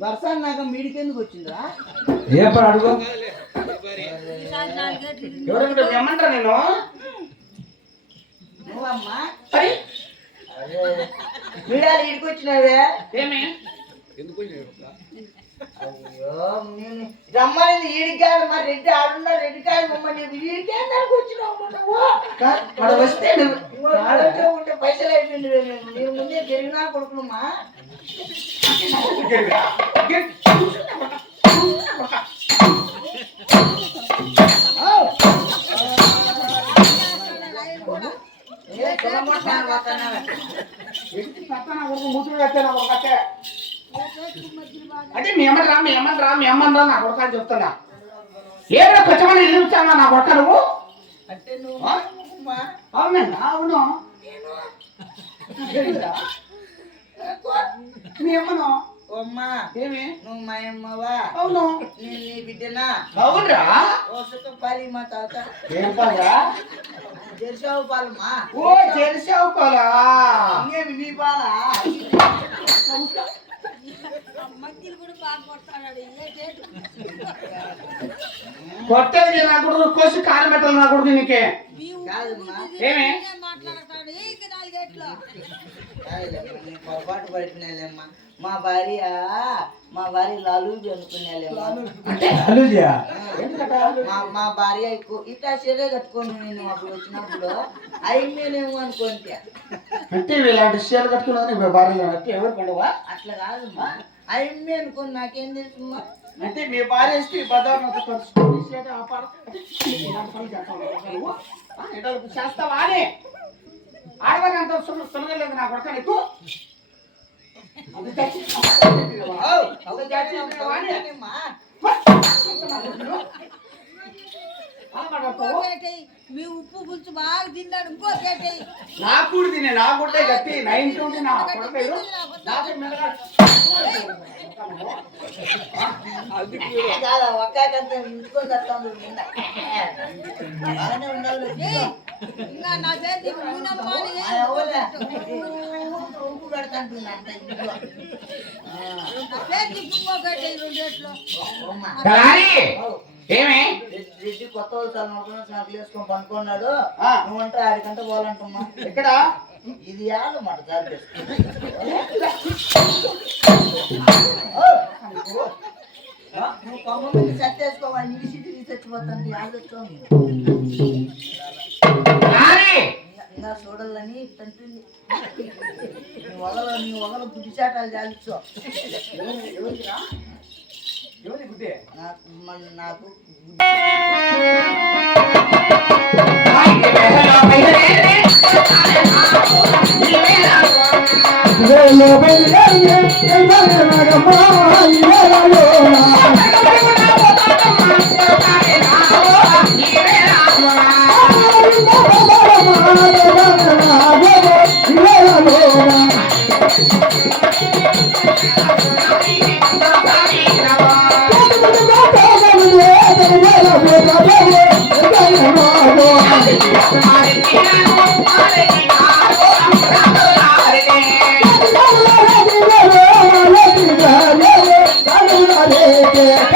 బర్సాన్ నాకు మీడికెందుకు వచ్చిందిరా? ఏ పని అడుగు. ఎవరైనా ఏమంటారా నేను? నువ్వమ్మా మీడాలు ఈడికి వచ్చినావే ఏమి? అయ్యో నేను రమ్మని ఈడికి కాదు మా రెడ్డి ఆడున్నా రెడ్డి కాదు మమ్మల్ని ఈడికే దానికి వచ్చినావు నువ్వు వస్తే ఉంటే పైసలు అయిపోయింది నేను ముందే జరిగినా కొడుకునమ్మా అంటే మీ అమ్మరా నా కొడక అని చెప్తున్నా. ఏమైనా కొంచెమని ఇల్లు ఇచ్చావా నా కొడక నువ్వు? అంటే నువ్వు అవునండి. అవును మీ అమ్మను అమ్మా ఏమి నువ్వు మా అమ్మవా? అవును. నేను నీ బిడ్డనా? అవునరా. ఓసక పాలి మా తాత ఏం పాలరా? జెర్సావు పాలమ్మా. ఓ జెర్సావు పాలా? ఇంకేమి నీ పాలా? కొట్టేది నా కొడుకు కోసి కారం పెట్టాలి నా కొడుకు నీకే. ఏమి పొరపాటు పడుతున్నాలేమ్మా. మా భార్య లాలూజీ అనుకునేలేమ్మా. మా భార్య ఇట్లా చీర కట్టుకొని నేను అప్పుడు వచ్చినప్పుడు అయిపోయినేమో అనుకుంటే. అంటే ఇలాంటి చీర కట్టుకున్నా భార్య ఎవరు పండువా? అట్లా కాదమ్మా అయిమ్మే అనుకోని నాకేం తెలుసుమ్మా. అంటే మీ భార్య ఇస్తే చేస్తావా అని ఆడవారి అంత సులగలేదు నా కొడక నీకు. మీ ఉప్పు పులుసు బాగా తిన్నాడు ఇంకో నా కూడా తినే నా గుడ్డే గట్టి 9 నా కొడక ఒక్కంతా ఇంచుకొని వస్తాను బాగానే ఉండాలి. ఇంకా నా చేతి ఉప్పు పెడతాంటున్నా అంత ఇంట్లో. ఏమి రెడ్డి కొత్త నాకు వేసుకొని పనుకున్నాడు. నువ్వంటే ఆడికంటే పోవాలంటమ్మా. ఎక్కడ ఇది యాలు మాట జారి నువ్వు కొమ్మ మీద సత్తేసుకోవాలి. నీ సిటీ చచ్చిపోతాను ఆలోచన ఇంకా చూడాలని తంటుంది. నీ వగల బుద్ధి చాటాలు చాలించు. నాకు Hallelujah.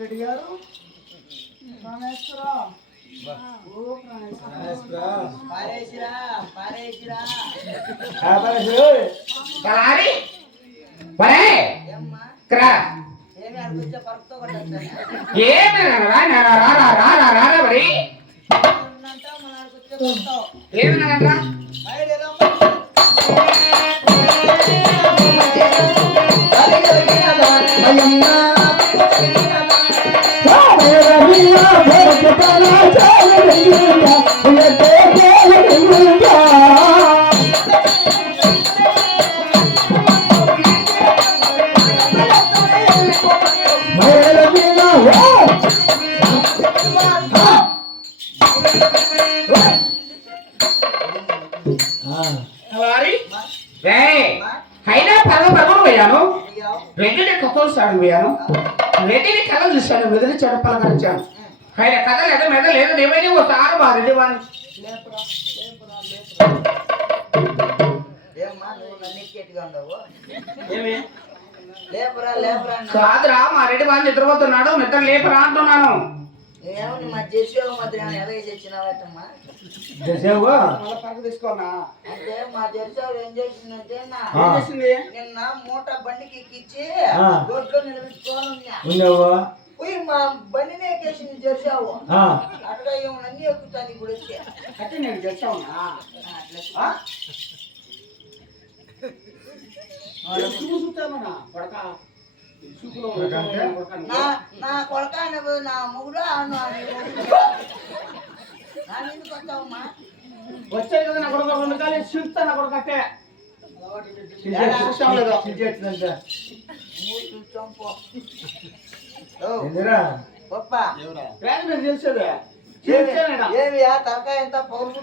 రెడ్డి గారు ఏమన్నా అయినా పదవి పోయాను వెంటనే కథలు సాగు పోయాను వెంటనే కథ చూశాను మెదలు చెడపలకరించాను ఆయన కథ లేదా మెద లేదు ఏమైనా ఒకసారి మా రెడ్డి వాడిని కాదురా మా రెడ్డి వాడిని నిద్రపోతున్నాడు నిద్ర లేపరా అంటున్నాను తీసుకోనా అంటే మా జెర్సావు ఏం చేసిందంటే నిన్న మూట బండికి ఎక్కిచ్చి రోడ్లో నిలబెట్టుకోవాలి పోయి మా బండిని ఎక్కేసింది జెర్సావు అట్లా ఏమన్నీ ఎక్కుతాను ఇప్పుడు వచ్చి అంటే నేను జెర్సావునా నా కొడక నా మొగుడు ఎందుకు వస్తావమ్మా వచ్చాడు కదా నా కొడుకు రెండు కాలు చూస్తా నా కొడుకు అట్టే ఏమి తలకాయ ఎంత పౌరు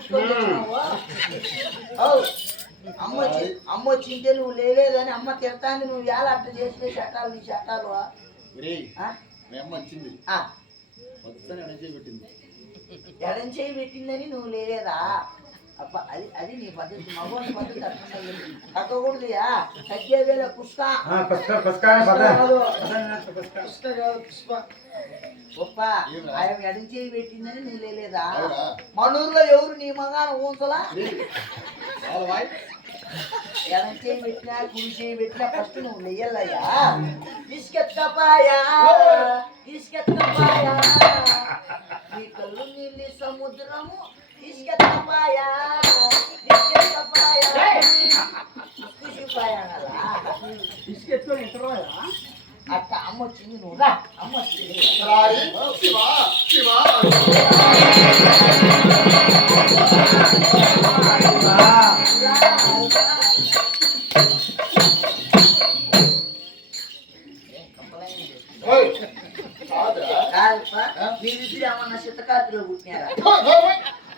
అమ్మ వచ్చింటే నువ్వు లేదని అమ్మ తిడతాంది నువ్వు ఎలా అట్లా చేసిన చట్టాలు నీ చట్టాలు ఎడం చేయి పెట్టిందని నువ్వు లేదా అబ్బ అది అది నీ పద్ధతి మగవాని పద్ధతి తగ్గకూడదుయా తగ్గేవేళ పుష్క గొప్ప ఆయన ఎడం చేయి పెట్టిందని నువ్వు లేదా మనూరులో ఎవరు నీ మగాన ఊసలా ఎడం చేయి పెట్టినా కుడి చేయి పెట్టినా ఫస్ట్ నువ్వు లేయల్లయ్యా తీసుకెత్తపాయా తీసుకెత్తపాయా నీ కళ్ళు నీళ్ళు సముద్రము తీసుకెత్తపాయా తీసుకెత్తపాయా తీసుకుపాయా తీసుకెత్తుకొని ఎంతరా అక్క అమ్మ వచ్చింది నువ్వు రా అమ్మ వచ్చింది మీరిద్దరు ఏమన్నా చిత్తకాతిలో పుట్టినారా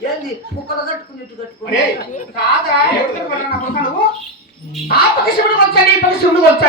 ఏంది కుక్కలు కట్టుకున్నట్టు కట్టుకుని కాదా నువ్వు ఆ పక్క శివుడికి వచ్చాడు ఈ పక్క శివుడికి వచ్చాడు